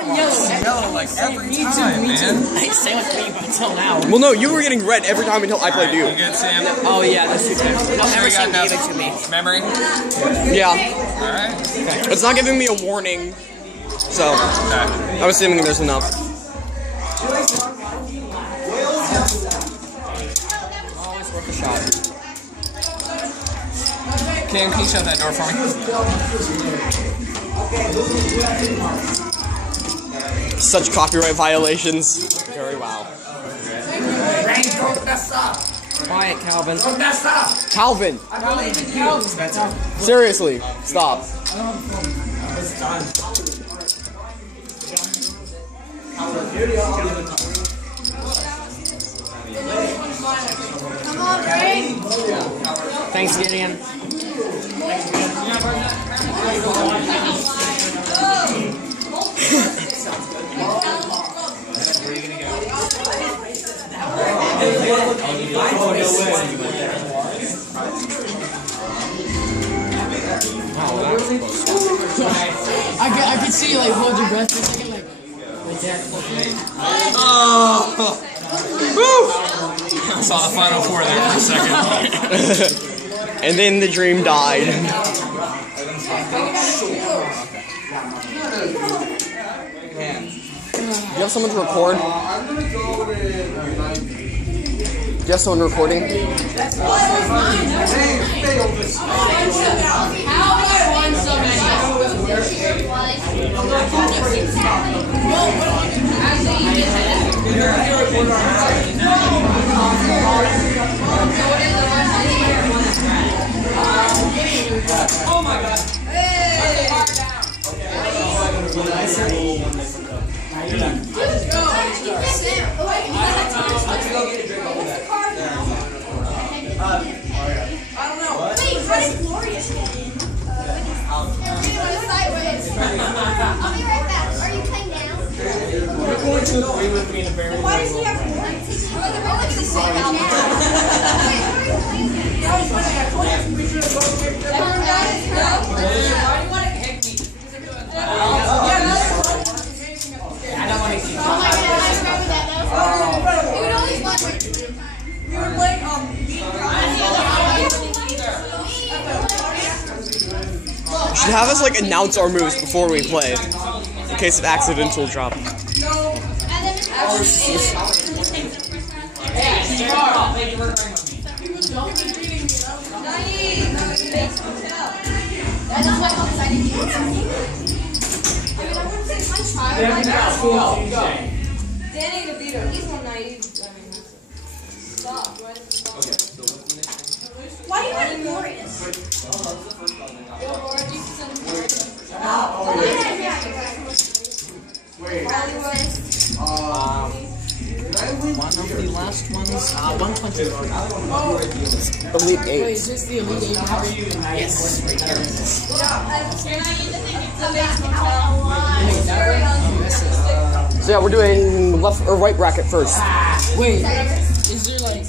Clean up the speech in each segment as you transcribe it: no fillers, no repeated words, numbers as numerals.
Yellow like every time, man. Same with me, but until now. Well, no, you were getting red every time until I played you. You good, Sam? Oh yeah, that's true. No, Emerson gave it to me. Memory? Yeah. Alright. Okay. It's not giving me a warning, so I'm assuming there's enough. Always worth a shot. Cam, can you shut that door for me? Such copyright violations. Very wow. Quiet, Calvin. Calvin! Seriously, stop. Come on, Ray. Thanks, Gideon. I could see you like hold your breath for a second, like that. Oh! Woo! I saw the final four there for a second. And then the dream died. Do you have someone to record? Do you have someone recording? How have I won so many? Oh my god. Why does he have We should have us like announce our moves before we play, in case of accidental drop. Danny DeVito, he's more naive. Stop. Why do you want glorious? One of the last ones, 120. Elite 8. Wait, is this the Elite 8? Yes. So yeah, we're doing left or right bracket first. Wait, is there like...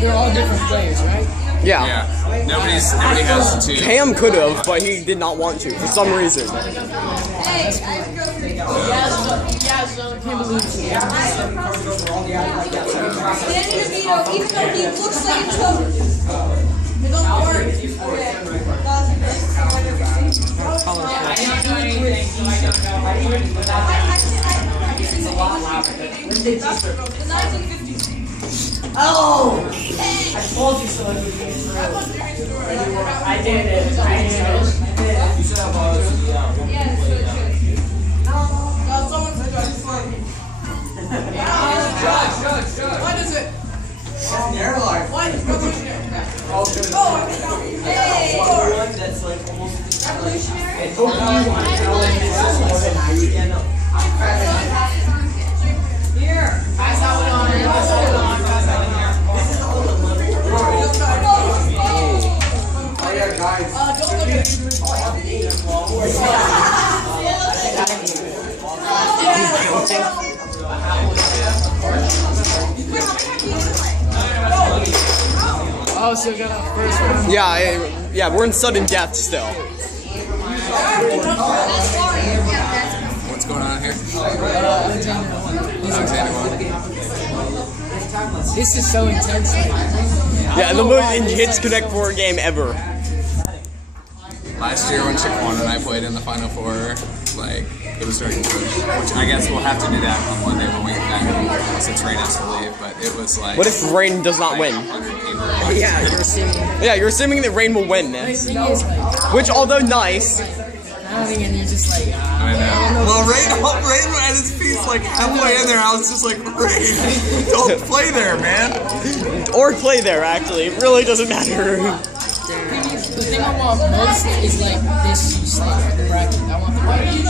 They're all different players, right? Yeah. Yeah. Nobody has to. Cam could have, but he did not want to for some reason. Danny DeVito, even though he looks like a toad, it doesn't work. Oh! I told you so. I did it. You should have What is it? airline. What? That's like almost Revolutionary? it took you more than 90. Here. Pass that one on. Pass that one on. Pass that one here. This is all the Oh yeah, guys. Don't look at Oh, so we got our first round. Yeah, we're in sudden death still. What's going on? This is so intense. Yeah, the most intense Connect 4 game ever. Last year when Shaquan and I played in the Final Four, like, it was during which I guess we'll have to do that on Monday when we get back, since Rain has to leave, but it was like... What if Rain does not win? Yeah, you're assuming. Yeah, you're assuming that Rain will win this. The thing is, like, Which, although nice... having and you're just like, I know. Well, Rain had his piece like halfway in there. I was just like, Rain, don't play there, man. Or play there, actually. It really doesn't matter. the thing I want most is like this like the bracket. I want the bracket.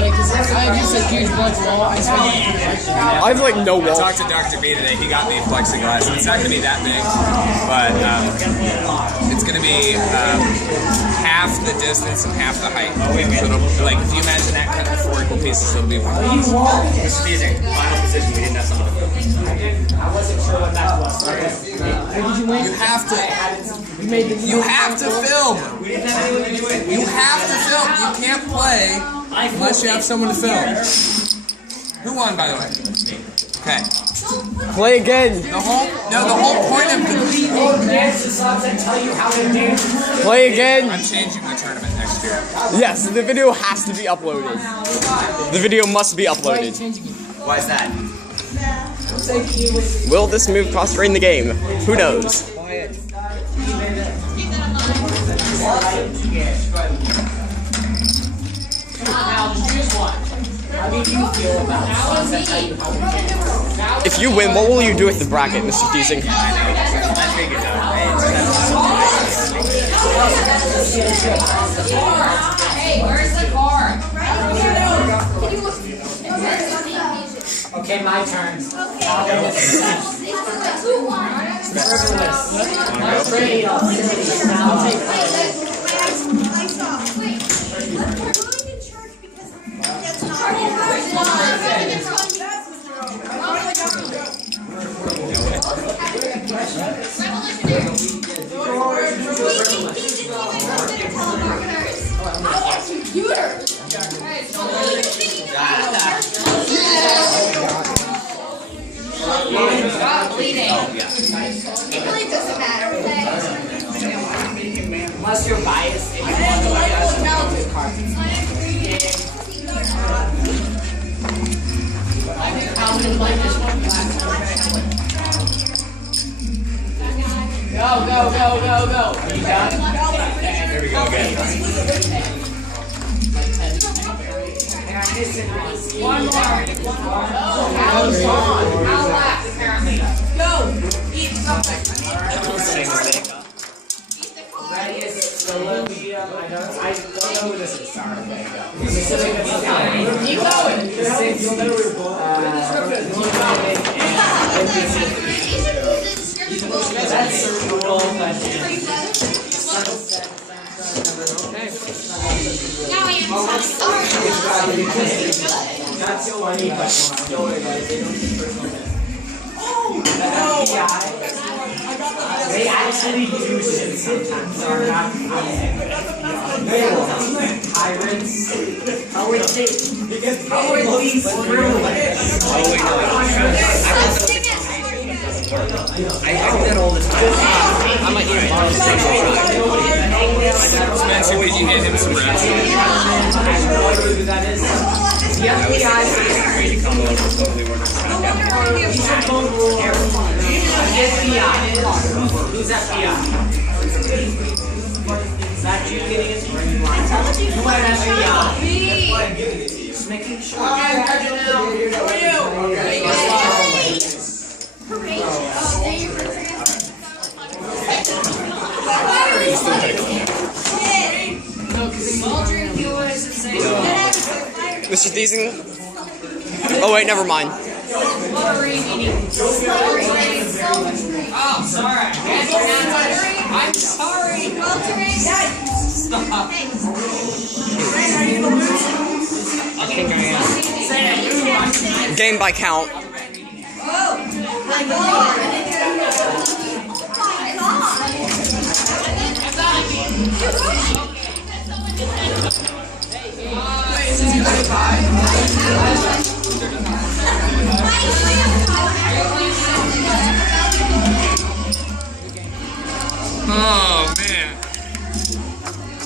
Like, cause I have just a huge blank wall. I have like no wall. I talked to Dr. B today. He got me plexiglass. It's not gonna be that big, but it's gonna be half the distance and half the height. So it'll, like, if you imagine that cut into 4 equal pieces, it'll be one. It's confusing. Final position. We didn't have some of the I wasn't sure what that was. You have to. You have to film. We didn't have anyone to do it. You have to film. You can't play unless you have someone to film. Who won, by the way? Okay. Play again. The whole point of the Play again. I'm changing the tournament next year. Yes, the video has to be uploaded. The video must be uploaded. Why is that? Will this move cost Rain the game? Who knows? If you win, what will you do with the bracket, Mr. Teasing? Hey, where's the car? Okay, my turn. Stop bleeding. It really doesn't matter, okay? Unless you're biased, if you want to Go. Are you done? Here we go again. One more. How last, apparently. Go! Eat something. Readiest, Columbia, I don't know who this is. Sorry. Keep going. That's Juhl, Now I am so sorry. That's funny, but they actually do shit sometimes. They're not tyrants. Oh, wait, because police I do that all the time. I might need to borrow Spencer, could you hand him some reps? I have no idea who that is. The FBI is coming over slowly. He's a phone terrifying. FBI. Who's FBI? Is that you getting it? You want an FBI? Just making sure. How are you? Mr. Teasing? Oh wait, never mind. Oh, sorry. I'm sorry. Stop. I think I am. Game by count. Oh man.